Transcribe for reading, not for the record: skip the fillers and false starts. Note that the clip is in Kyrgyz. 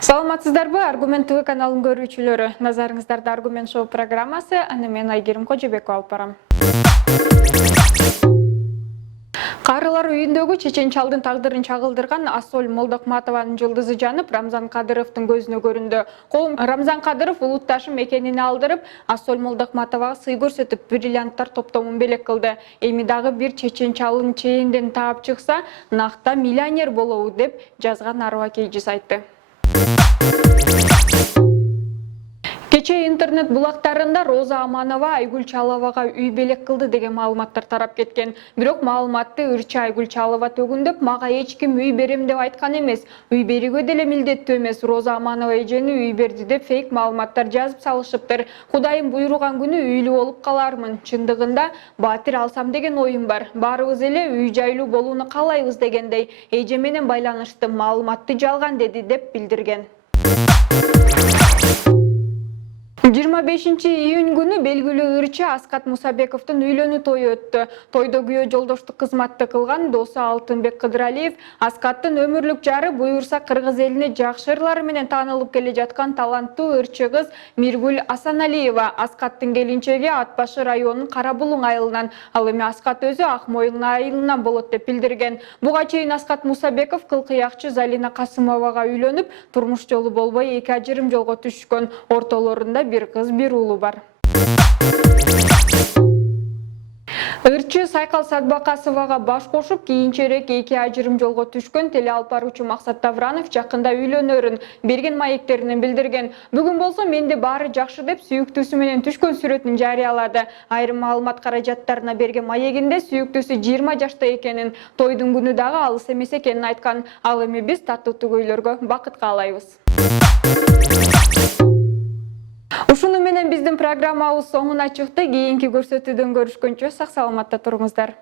Саламатсыздарбы, Аргумент ТВ каналын көрүүчүлөрү. Назарыңыздарда Аргумент шоу программасы, аны мен Айгерим Кожобекова алып барам. Карылар үйүндөгү чечен чалдын тагдырын чагылдырган Ассоль Молдокматованын жылдызы жанып, Рамзан Кадыровдун көзүнө көрүндү. Коом Рамзан Кадыров улутташым экенин алдырып, Ассоль Молдокматовага сый көрсөтүп, бриллианттар топтомун белек кылды. Эми дагы бир чечен чалын чейинден таап чыкса, накта миллионер болобу деп жазган Арба Кейджи сайты. Кече интернет булактарында Роза Аманова Айгүл Чаловага үй белек кылды деген маалыматтар тарап кеткен. Бирок маалыматты ырчы Айгүл Чалова төгүндөп, мага эч ким үй берем деп айткан эмес. Үй берүүгө деле милдеттүү эмес. Роза Аманова эжени үй берди деп фейк маалыматтар жазып салышыптыр. Кудайым буйруган күнү үйлүү болуп калармын. Чындыгында батир алсам деген оюм бар. Баарыбыз эле үй жайлуу болууну каалайбыз дегендей. Эже менен байланышты маалыматты жалган деди деп билдирген. 25-июнь күнү белгилүү ырчы Аскат Мусабековдун үйлөнүү тою өттү. Тойдо күйөө жолдоштук кызматты кылган досу Алтынбек Кыдыралиев Аскаттын өмүрлүк жары буюрса кыргыз элине жакшы ырлары менен таанылып келе жаткан таланттуу ырчы кыз Миргүл Асаналиева Аскаттын келинчеги Ат башы районунун Кара Булуң айылынан, ал эми Аскат өзү Ак Мойын айылынан болот деп билдирген. Буга чейин Аскат Мусабеков кылкыякчы Залина Касымовага үйлөнүп, турмуш жолу болбой эки ажырым жолго түшкөн. Ортолорунда бир кыз, бир уулу бар. Ырчы Сайкал Садбакасовага баш кошуп, кийинчерээк эки ажырым жолго түшкөн теле алып баруучу Максат Тавранов жакында үйлөнөрүн берген маектеринен билдирген. Бүгүн болсо менде баары жакшы деп сүйүктүүсү менен түшкөн сүрөтүн жарыялады. Айрым маалымат каражаттарына берген маегинде сүйүктүүсү 20 жашта экенин, тойдун күнү дагы алыс эмес экенин айткан. Ал эми биз таттуу түгөйлөргө бакыт каалайбыз. Ушуну менен биздин программабыз соңуна чыкты. Кийинки көрсөтүүдөн көрүшкөнчө сак саламатта туруңуздар.